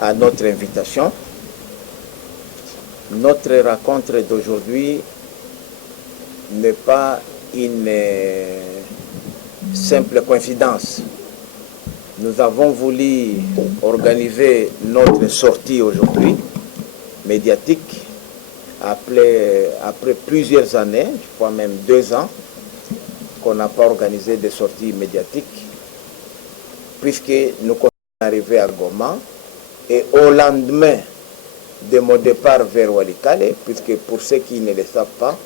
à notre invitation. Notre rencontre d'aujourd'hui n'est pas une simple coïncidence. Nous avons voulu organiser notre sortie aujourd'hui, médiatique, après plusieurs années, je crois même 2 ans, qu'on n'a pas organisé de sorties médiatiques, puisque nous sommes arrivés à Goma, et au lendemain de mon départ vers Walikale, puisque pour ceux qui ne le savent pas,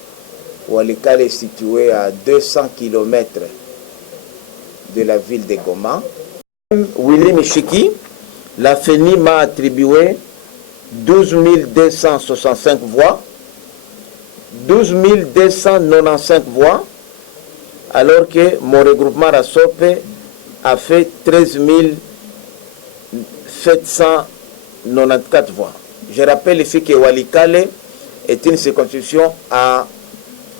Walikale est situé à 200 km de la ville de Goma. Willy Michiki, la FENI m'a attribué 12 265 voix, 12 295 voix, alors que mon regroupement RASOP a fait 13 794 voix. Je rappelle ici que Walikale est une circonscription à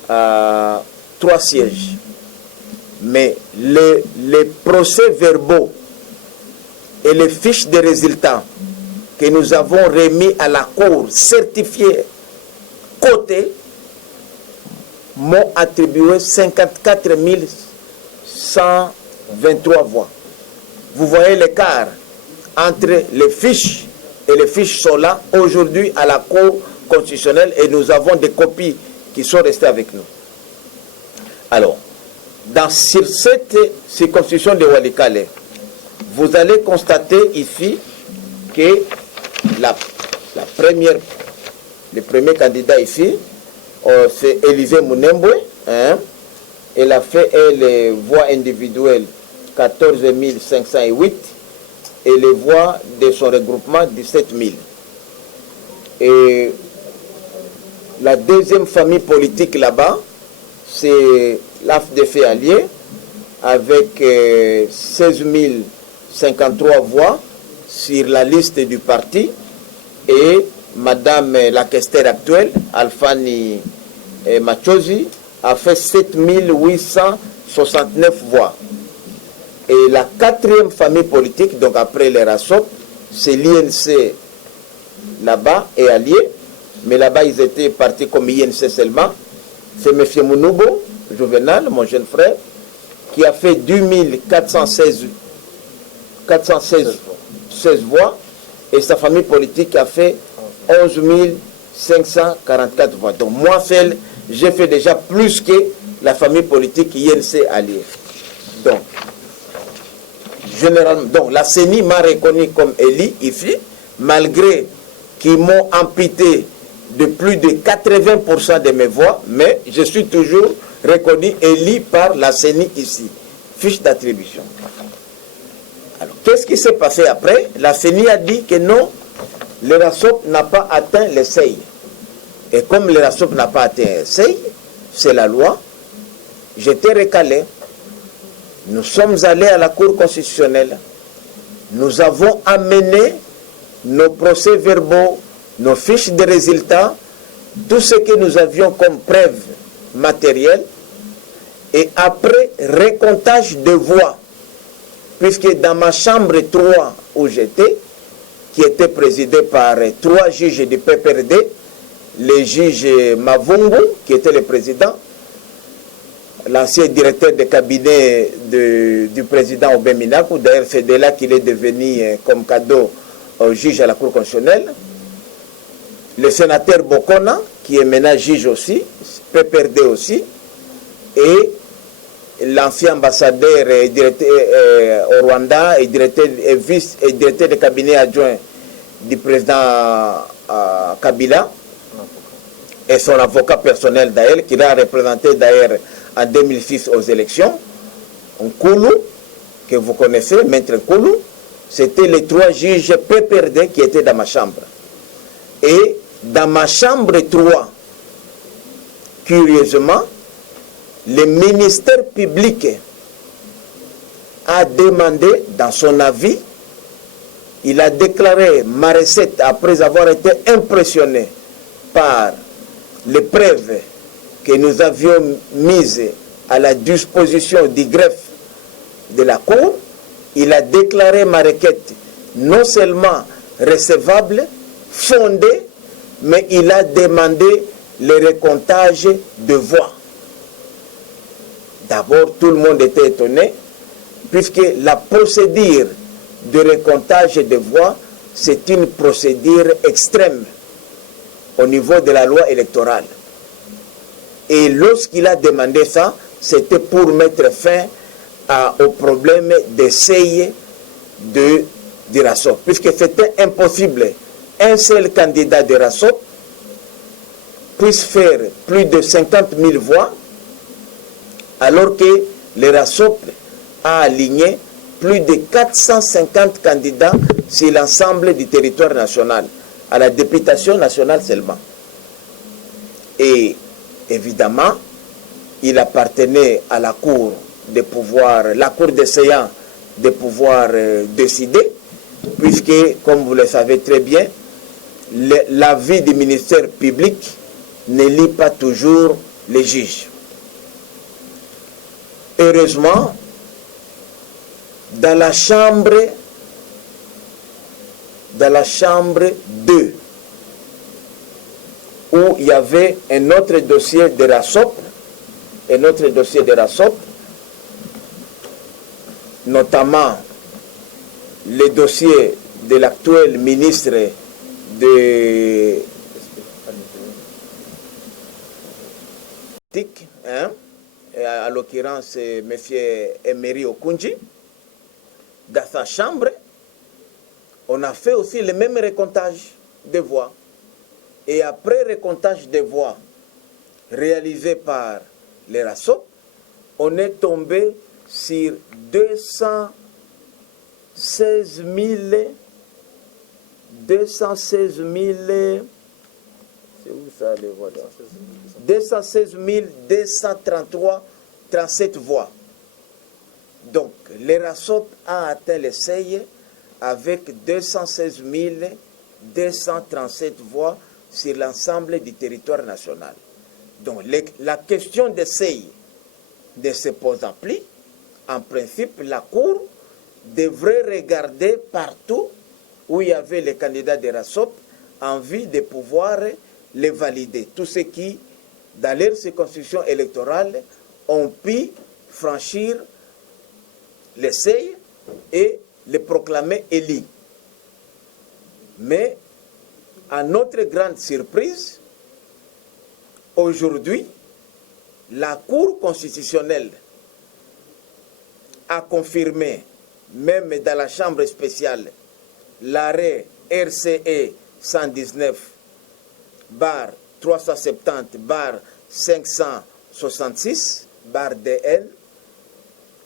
3 sièges. Mais les procès-verbaux et les fiches de résultats que nous avons remis à la Cour certifiée côté m'ont attribué 54 123 voix. Vous voyez l'écart entre les fiches et les fiches sont là aujourd'hui à la Cour constitutionnelle et nous avons des copies qui sont restées avec nous. Alors, sur cette circonscription de Walikale, vous allez constater ici que le premier candidat ici, c'est Élisée Mounembwe. Elle a fait les voix individuelles 14 508 et les voix de son regroupement 17 000. Et la deuxième famille politique là-bas, c'est l'AFDF allié avec 16 053 voix sur la liste du parti et Madame la questeur actuelle, Alfani Machozi, a fait 7 869 voix. Et la quatrième famille politique, donc après les RASOP, c'est l'INC là-bas et allié, mais là-bas ils étaient partis comme INC seulement. C'est M. Mounoubo, Juvenal, mon jeune frère, qui a fait 10 416 voix, et sa famille politique a fait 11 544 voix. Donc moi seul, j'ai fait déjà plus que la famille politique INC alliée. Donc, généralement, donc la CENI m'a reconnu comme élu ici, malgré qu'ils m'ont amputé de plus de 80% de mes voix, mais je suis toujours reconnu élu par la CENI ici. Fiche d'attribution. Alors, qu'est-ce qui s'est passé après? La CENI a dit que non, le RASOP n'a pas atteint le seuil. Et comme le RASOP n'a pas atteint le seuil, c'est la loi, j'étais recalé. Nous sommes allés à la Cour constitutionnelle. Nous avons amené nos procès-verbaux, nos fiches de résultats, tout ce que nous avions comme preuve matérielle. Et après recomptage de voix, puisque dans ma chambre 3 où j'étais, qui était présidée par 3 juges du PPRD, le juge Mavungu, qui était le président, l'ancien directeur de cabinet du président Obeminaku, d'ailleurs c'est de là qu'il est devenu comme cadeau au juge à la Cour constitutionnelle, le sénateur Bokona, qui est maintenant juge aussi, PPRD aussi, et l'ancien ambassadeur au Rwanda et directeur de cabinet adjoint du président Kabila, et son avocat personnel d'ailleurs, qui l'a représenté d'ailleurs en 2006 aux élections, Nkulu, que vous connaissez, Maître Nkulu, c'était les 3 juges PPRD qui étaient dans ma chambre. Et dans ma chambre 3, curieusement, le ministère public a demandé, dans son avis, il a déclaré ma recette après avoir été impressionné par les preuves que nous avions mises à la disposition du greffe de la Cour. Il a déclaré ma requête non seulement recevable, fondé, mais il a demandé le recomptage de voix. D'abord, tout le monde était étonné, puisque la procédure de recomptage de voix, c'est une procédure extrême au niveau de la loi électorale. Et lorsqu'il a demandé ça, c'était pour mettre fin au problème d'essayer de RASOP, puisque c'était impossible un seul candidat de RASOP puisse faire plus de 50 000 voix, alors que le RASOP a aligné plus de 450 candidats sur l'ensemble du territoire national, à la députation nationale seulement. Et évidemment, il appartenait à la Cour de pouvoir, la Cour des séants de pouvoir décider, puisque, comme vous le savez très bien, l'avis du ministère public ne lit pas toujours les juges. Heureusement, dans la chambre 2, où il y avait un autre dossier de RASOP, notamment le dossier de l'actuel ministre de hein, à l'occurrence M. Emery Okunji. Dans sa chambre, on a fait aussi le même recomptage de voix. Et après recomptage de voix réalisé par les RASOP, on est tombé sur 216 233 voix. Donc, le RASOP a atteint le seuil avec 216 237 voix sur l'ensemble du territoire national. Donc, la question de seuil ne se posant plus, en principe, la Cour devrait regarder partout où il y avait les candidats de RASOP en vue de pouvoir les valider. Tous ceux qui, dans leur circonscription électorale, ont pu franchir le seuil et les proclamer élus. Mais, à notre grande surprise, aujourd'hui, la Cour constitutionnelle a confirmé, même dans la chambre spéciale, l'arrêt RCE 119/370/566/DL,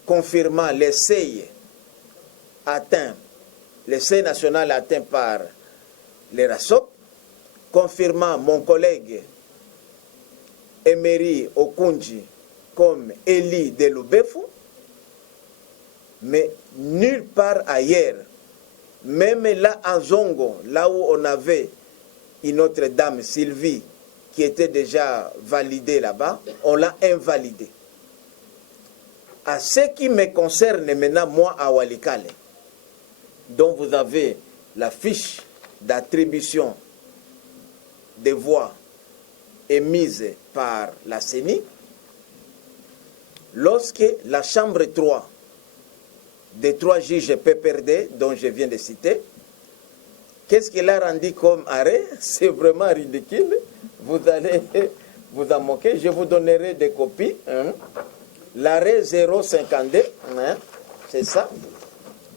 confirmant les seuils atteints, le seuil national atteint par les RASOP, confirmant mon collègue Emery Okunji comme élu de Lubefu, mais nulle part ailleurs, même là en Zongo, là où on avait une autre dame, Sylvie, qui était déjà validée là-bas, on l'a invalidée. À ce qui me concerne maintenant, moi, à Walikale, dont vous avez la fiche d'attribution des voix émise par la CENI, lorsque la chambre 3 des 3 juges PPRD, dont je viens de citer, qu'est-ce qu'il a rendu comme arrêt? C'est vraiment ridicule. Vous allez vous en moquer. Je vous donnerai des copies. Hein. L'arrêt 052, hein, c'est ça.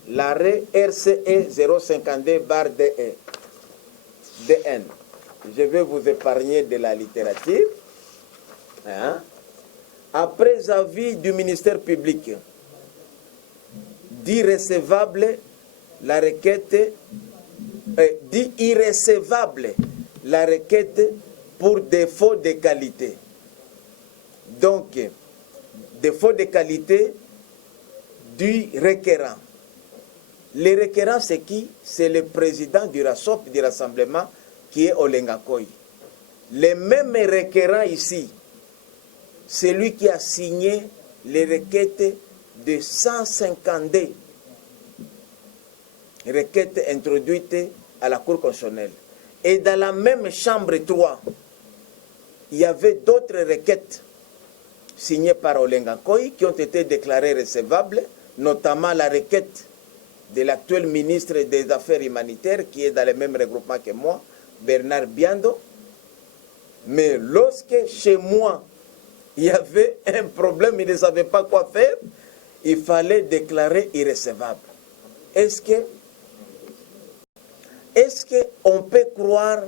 L'arrêt RCE 052/DN. Je vais vous épargner de la littérature. Hein. Après avis du ministère public, dit recevable la requête, dit irrecevable la requête pour défaut de qualité. Donc, défaut de qualité du requérant. Le requérant, c'est qui? C'est le président du RASOP, du rassemblement, qui est Olengakoy. Le même requérant ici, c'est lui qui a signé les requêtes de 152 requêtes introduites à la Cour constitutionnelle. Et dans la même chambre 3, il y avait d'autres requêtes signées par Olenga Koy qui ont été déclarées recevables, notamment la requête de l'actuel ministre des Affaires humanitaires qui est dans le même regroupement que moi, Bernard Biando. Mais lorsque chez moi, il y avait un problème, il ne savait pas quoi faire, il fallait déclarer irrecevable. Est-ce qu'on peut croire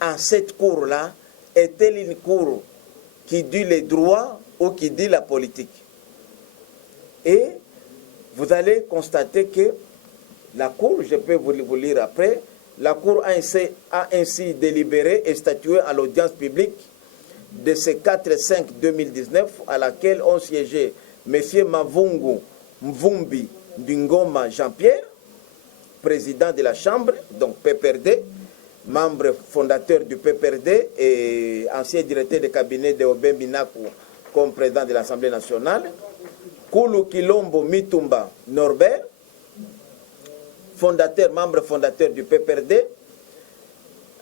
en cette cour-là? Est-elle une cour qui dit les droits ou qui dit la politique? Et vous allez constater que la cour, je peux vous lire après, la cour a ainsi délibéré et statué à l'audience publique de ce 4-5-2019 à laquelle ont siégé M. Mavungu Mvumbi Bingoma Jean-Pierre, président de la Chambre, donc PPRD, membre fondateur du PPRD et ancien directeur de cabinet de Obé Minaku comme président de l'Assemblée nationale, Koulou Kilombo Mitumba Norbert, membre fondateur du PPRD,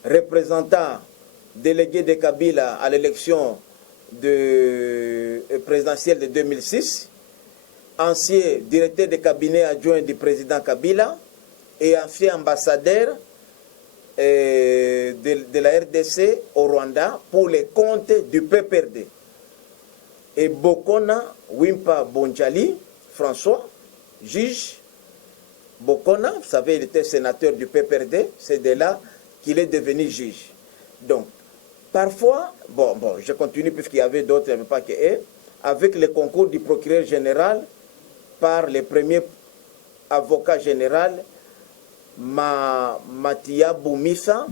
représentant délégué de Kabila à l'élection présidentielle de 2006, ancien directeur de cabinet adjoint du président Kabila et ancien ambassadeur de la RDC au Rwanda pour les comptes du PPRD. Et Bokona Wimpa Bonjali, François, juge. Bokona, vous savez, il était sénateur du PPRD, c'est de là qu'il est devenu juge. Donc, parfois, je continue puisqu'il y avait d'autres, il n'y avait pas que eux, avec le concours du procureur général par le premier avocat général, Matia Boumissa,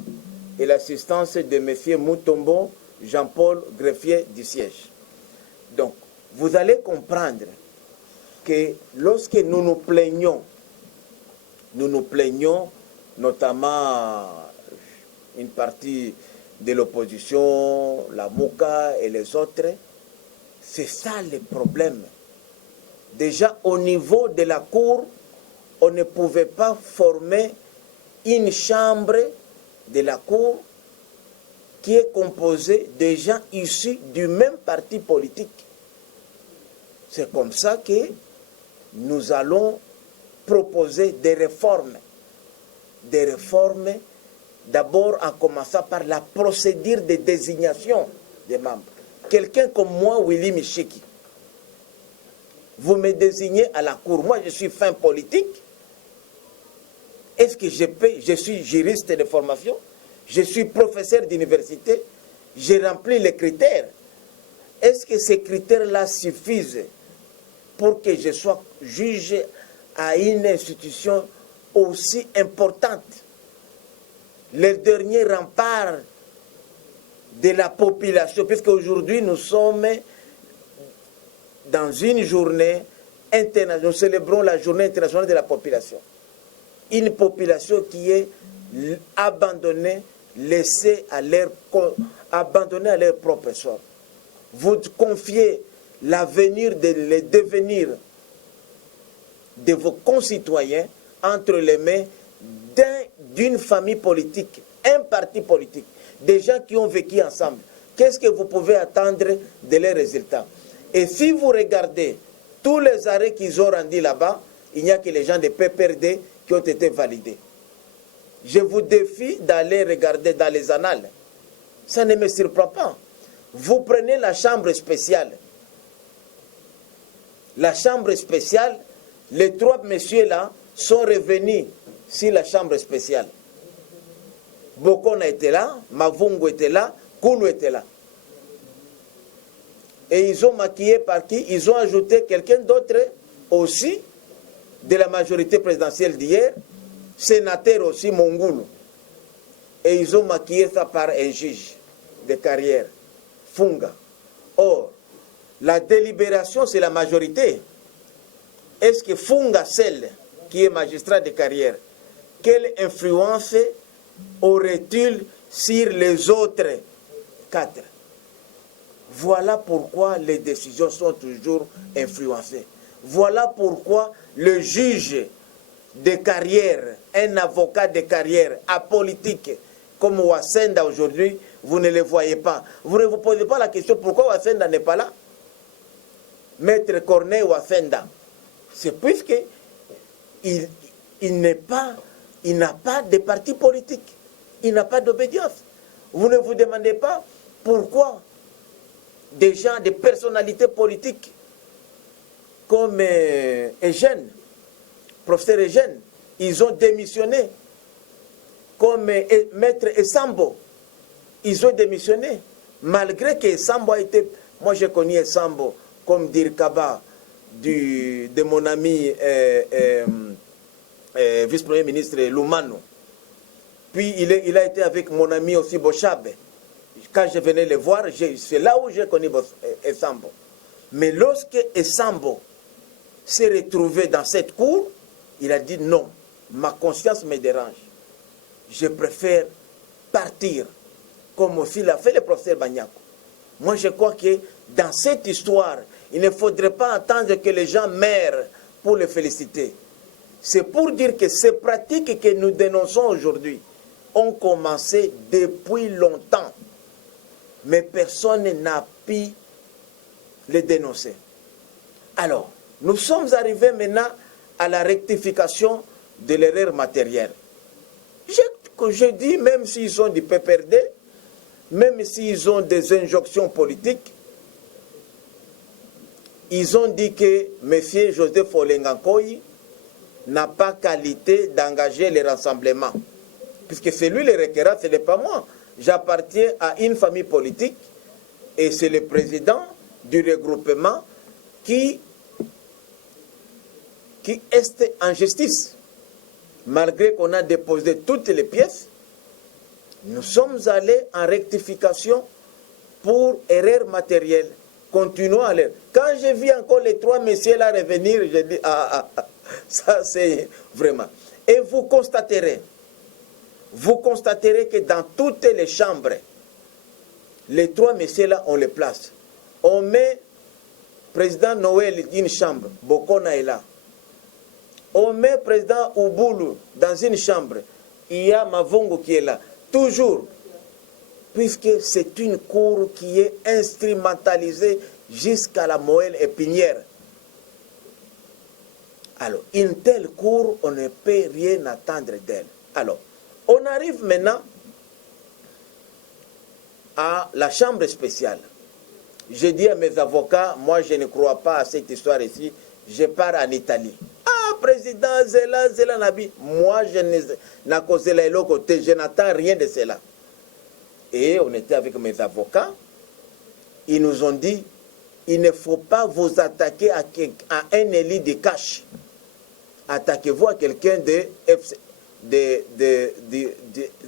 et l'assistance de M. Moutombo, Jean-Paul, greffier du siège. Donc, vous allez comprendre que lorsque nous nous plaignons notamment une partie de l'opposition, la Mouka et les autres, c'est ça le problème. Déjà au niveau de la Cour, on ne pouvait pas former une chambre de la Cour qui est composée de gens issus du même parti politique. C'est comme ça que nous allons proposer des réformes. Des réformes, d'abord en commençant par la procédure de désignation des membres. Quelqu'un comme moi, Willy Michiki, vous me désignez à la Cour. Moi, je suis fin politique. Est-ce que je suis juriste de formation? Je suis professeur d'université. J'ai rempli les critères. Est-ce que ces critères-là suffisent pour que je sois juge à une institution aussi importante? Le dernier rempart de la population, puisque aujourd'hui nous sommes dans une journée internationale, nous célébrons la journée internationale de la population. Une population qui est abandonnée, laissée abandonnée à leur propre sort. Vous confiez l'avenir, le devenir de vos concitoyens entre les mains d'une famille politique, un parti politique, des gens qui ont vécu ensemble. Qu'est-ce que vous pouvez attendre de leurs résultats? Et si vous regardez tous les arrêts qu'ils ont rendus là-bas, il n'y a que les gens de PPRD qui ont été validés. Je vous défie d'aller regarder dans les annales. Ça ne me surprend pas. Vous prenez la chambre spéciale. La chambre spéciale, les trois messieurs-là sont revenus sur la chambre spéciale. Bokona était là, Mavungu était là, Koulou était là. Et ils ont maquillé par qui? Ils ont ajouté quelqu'un d'autre aussi de la majorité présidentielle d'hier, sénateur aussi, Mongoulou. Et ils ont maquillé ça par un juge de carrière, Funga. Or, la délibération, c'est la majorité. Est-ce que Funga, celle qui est magistrat de carrière, quelle influence aurait-il sur les autres 4? Voilà pourquoi les décisions sont toujours influencées. Voilà pourquoi le juge de carrière, un avocat de carrière apolitique comme Ouassenda aujourd'hui, vous ne le voyez pas. Vous ne vous posez pas la question pourquoi Ouassenda n'est pas là. Maître Corneille Ouassenda, c'est puisque il n'a pas de parti politique, il n'a pas d'obédience. Vous ne vous demandez pas pourquoi des gens, des personnalités politiques comme Eugène, professeur Eugène, ils ont démissionné, comme Maître Essambo, ils ont démissionné, malgré que Essambo a été, moi je connais Essambo comme Dirkaba de mon ami vice-premier ministre Loumano. Puis il a été avec mon ami aussi Bochabe. Quand je venais le voir, c'est là où j'ai connu Essambo. Mais lorsque Essambo s'est retrouvé dans cette cour, il a dit non, ma conscience me dérange. Je préfère partir, comme aussi l'a fait le professeur Banyako. Moi, je crois que dans cette histoire, il ne faudrait pas attendre que les gens meurent pour les féliciter. C'est pour dire que ces pratiques que nous dénonçons aujourd'hui ont commencé depuis longtemps. Mais personne n'a pu les dénoncer. Alors, nous sommes arrivés maintenant à la rectification de l'erreur matérielle. Je dis, même s'ils ont du PPRD, même s'ils ont des injonctions politiques, ils ont dit que M. Joseph Olengakoy n'a pas qualité d'engager les rassemblements. Puisque c'est lui le requérant, ce n'est pas moi. J'appartiens à une famille politique et c'est le président du regroupement qui est en justice. Malgré qu'on a déposé toutes les pièces, nous sommes allés en rectification pour erreur matérielle. Continuons à aller. Quand je vis encore les trois messieurs là revenir, je dis, ça c'est vraiment. Et vous constaterez que dans toutes les chambres, les trois messieurs là, on les place. On met président Noël dans une chambre, Bokona est là. On met président Ouboulou dans une chambre, il y a Mavongo qui est là. Toujours, puisque c'est une cour qui est instrumentalisée jusqu'à la moelle épinière. Alors, une telle cour, on ne peut rien attendre d'elle. Alors, on arrive maintenant à la chambre spéciale. Je dis à mes avocats, moi je ne crois pas à cette histoire ici, je pars en Italie. Ah, président Zela Nabi, moi je n'attends rien de cela. Et on était avec mes avocats, ils nous ont dit, il ne faut pas vous attaquer à un élu de cash. Attaquez-vous à quelqu'un de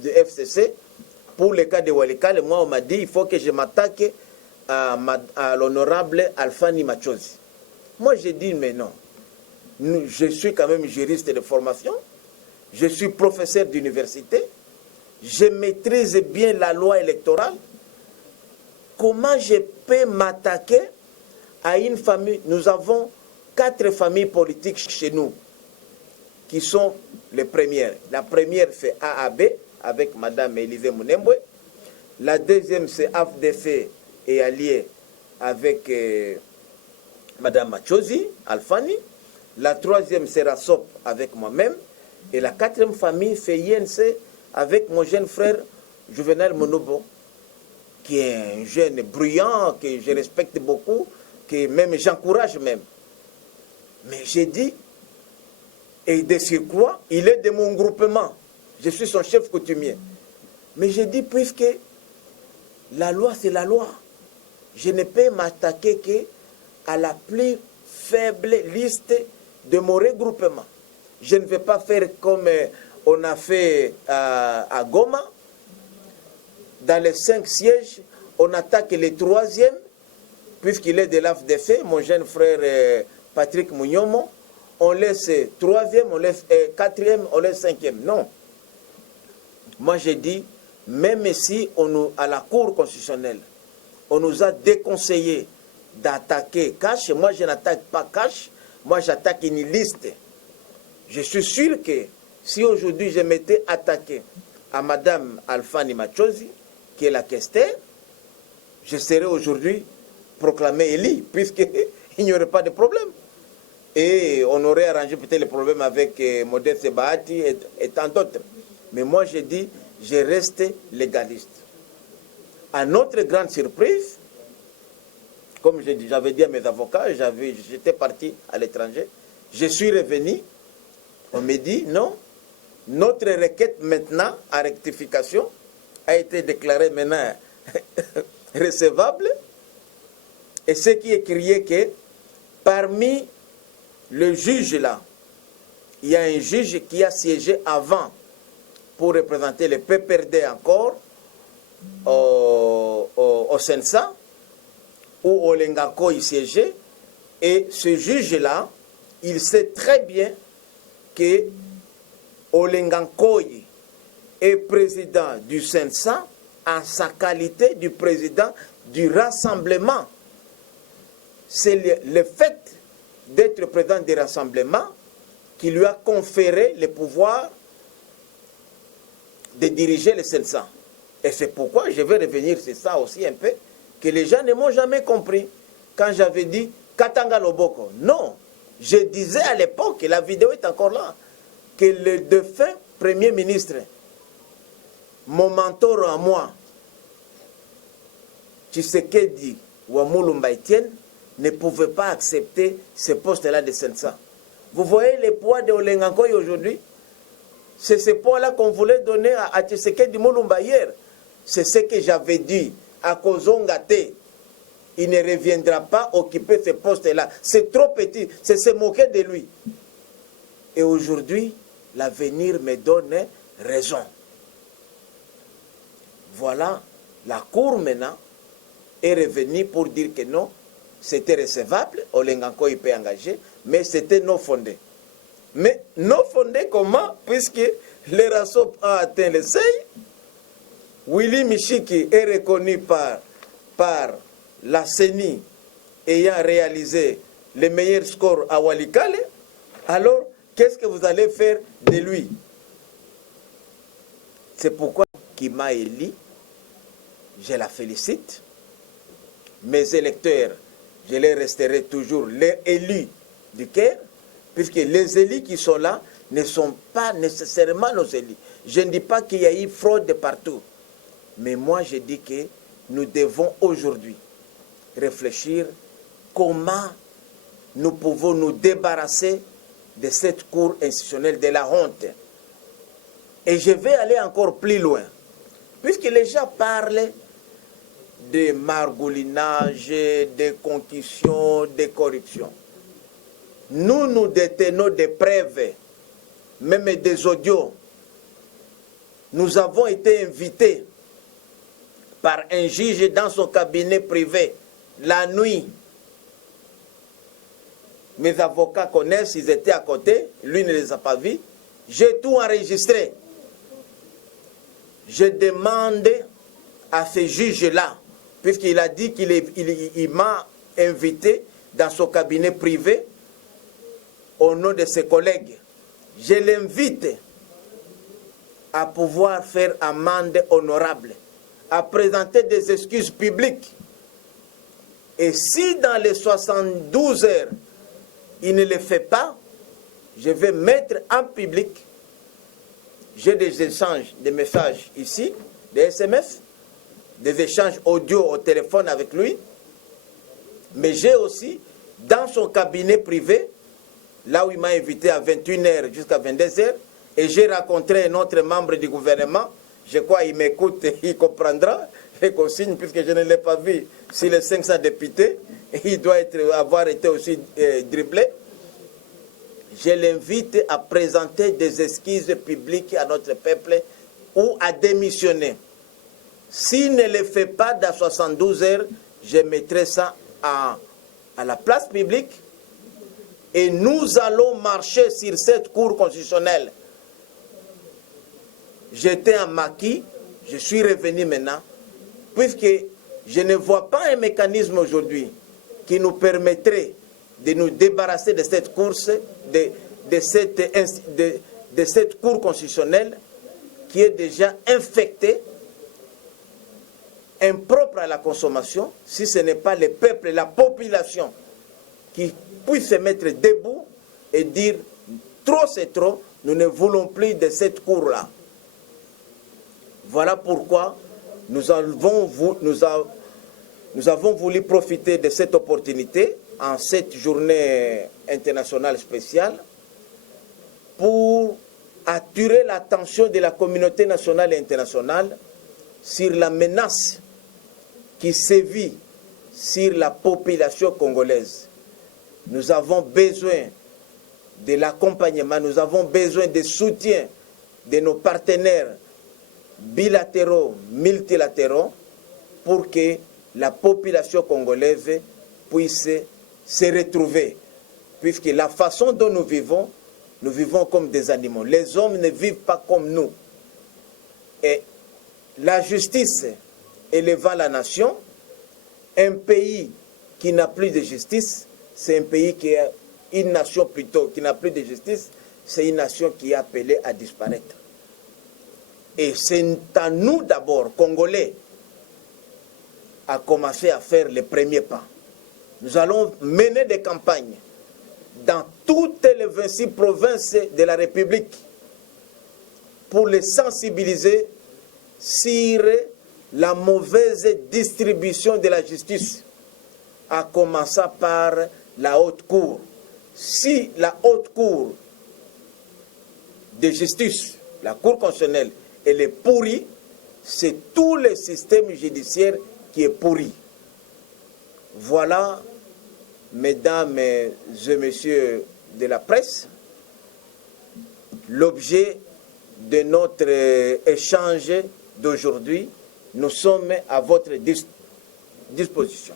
FCC. Pour le cas de Walikale, moi on m'a dit, il faut que je m'attaque à l'honorable Alfani Machozi. Moi j'ai dit, mais non. Je suis quand même juriste de formation, je suis professeur d'université, je maîtrise bien la loi électorale. Comment je peux m'attaquer à une famille? Nous avons 4 familles politiques chez nous, qui sont les premières. La première, c'est AAB, avec Mme Élisée Mounembwe. La deuxième, c'est AFDC et allié avec Mme Machozi, Alfani. La troisième, c'est Rassop avec moi-même. Et la 4e famille, c'est INC avec mon jeune frère Juvenal Monobo, qui est un jeune bruyant, que je respecte beaucoup, que même j'encourage même. Mais j'ai dit, et de surcroît, il est de mon groupement. Je suis son chef coutumier. Mais j'ai dit, puisque la loi, c'est la loi, je ne peux m'attaquer qu'à la plus faible liste de mon regroupement. Je ne vais pas faire comme on a fait à Goma. Dans les 5 sièges, on attaque le 3e, puisqu'il est de l'AFDC, mon jeune frère Patrick Mounyomo. On laisse 3e, on laisse 4e, on laisse 5e. Non. Moi, j'ai dit, même si à la Cour constitutionnelle, on nous a déconseillé d'attaquer cash, moi, je n'attaque pas cash, moi, j'attaque une liste. je suis sûr que si aujourd'hui je m'étais attaqué à Madame Alphani Machozi, qui est la questeur, je serais aujourd'hui proclamé élu, puisqu'il n'y aurait pas de problème. Et on aurait arrangé peut-être le problème avec Modeste Bahati et tant d'autres. Mais moi, je dis, je reste légaliste. À notre grande surprise, comme j'avais dit à mes avocats, j'étais parti à l'étranger, je suis revenu, on me dit non, notre requête maintenant à rectification a été déclarée maintenant recevable. Et ce qui est crié que parmi le juge là, il y a un juge qui a siégé avant pour représenter le PPRD encore au Sensa, où Olengako y siégeait. Et ce juge-là, il sait très bien que Olengankoy est président du Sensa en sa qualité du président du rassemblement. C'est le fait d'être président du rassemblement qui lui a conféré le pouvoir de diriger le Sensa. Et c'est pourquoi je vais revenir sur ça aussi un peu, que les gens ne m'ont jamais compris quand j'avais dit Katanga Loboko. Non, je disais à l'époque, et la vidéo est encore là, que le défunt Premier ministre, mon mentor à moi, Tshisekedi Wamulumba Etienne, ne pouvait pas accepter ce poste-là de Sensa. Vous voyez le poids de Olengankoy aujourd'hui? C'est ce poids-là qu'on voulait donner à Tshisekedi Mulumba hier. C'est ce que j'avais dit à Kozongate. Il ne reviendra pas occuper ce poste-là. C'est trop petit. C'est se moquer de lui. Et aujourd'hui, l'avenir me donne raison. Voilà, la Cour maintenant est revenue pour dire que non, c'était recevable, Olengankoy peut engager, mais c'était non fondé. Mais non fondé comment? Puisque le RASOP a atteint le seuil, Willy Michiki est reconnu par la CENI ayant réalisé les meilleurs scores à Walikale. Alors, qu'est-ce que vous allez faire de lui? C'est pourquoi qui m'a élu, je la félicite. Mes électeurs, je les resterai toujours les élus du Caire, puisque les élus qui sont là ne sont pas nécessairement nos élus. Je ne dis pas qu'il y a eu fraude de partout, mais moi je dis que nous devons aujourd'hui réfléchir comment nous pouvons nous débarrasser de cette cour institutionnelle, de la honte. Et je vais aller encore plus loin, puisque les gens parlent de margoulinage, de concussion, de corruption. Nous, nous détenons des preuves, même des audios. Nous avons été invités par un juge dans son cabinet privé, la nuit. Mes avocats connaissent, ils étaient à côté, lui ne les a pas vus. J'ai tout enregistré. Je demande à ce juge-là, puisqu'il a dit qu'il m'a invité dans son cabinet privé au nom de ses collègues. Je l'invite à pouvoir faire amende honorable, à présenter des excuses publiques. Et si dans les 72 heures, il ne le fait pas, je vais mettre en public, j'ai des échanges de messages ici, des SMS, des échanges audio au téléphone avec lui, mais j'ai aussi dans son cabinet privé, là où il m'a invité à 21h jusqu'à 22h, et j'ai rencontré un autre membre du gouvernement, je crois qu'il m'écoute et il comprendra les consignes, puisque je ne l'ai pas vu sur les 500 députés, et il doit avoir été aussi dribblé. Je l'invite à présenter des excuses publiques à notre peuple ou à démissionner. S'il ne le fait pas dans 72 heures, je mettrai ça à la place publique et nous allons marcher sur cette cour constitutionnelle. J'étais en maquis, je suis revenu maintenant, puisque je ne vois pas un mécanisme aujourd'hui qui nous permettrait de nous débarrasser de cette course, de cette Cour constitutionnelle qui est déjà infectée, impropre à la consommation, si ce n'est pas le peuple, la population qui puisse se mettre debout et dire trop c'est trop, nous ne voulons plus de cette Cour-là. Voilà pourquoi nous avons voulu profiter de cette opportunité en cette journée internationale spéciale pour attirer l'attention de la communauté nationale et internationale sur la menace qui sévit sur la population congolaise. Nous avons besoin de l'accompagnement, nous avons besoin de soutien de nos partenaires bilatéraux, multilatéraux, pour que la population congolaise puisse se retrouver. Puisque la façon dont nous vivons comme des animaux. Les hommes ne vivent pas comme nous. Et la justice élevant la nation, un pays qui n'a plus de justice, c'est un pays qui est une nation plutôt qui n'a plus de justice, c'est une nation qui est appelée à disparaître. Et c'est à nous d'abord, Congolais, à commencer à faire les premiers pas. Nous allons mener des campagnes dans toutes les 26 provinces de la République pour les sensibiliser sur la mauvaise distribution de la justice, à commencer par la haute cour. Si la haute cour de justice, la cour constitutionnelle, elle est pourrie, c'est tout le système judiciaire qui est pourri. Voilà, mesdames et messieurs de la presse, l'objet de notre échange d'aujourd'hui. Nous sommes à votre disposition.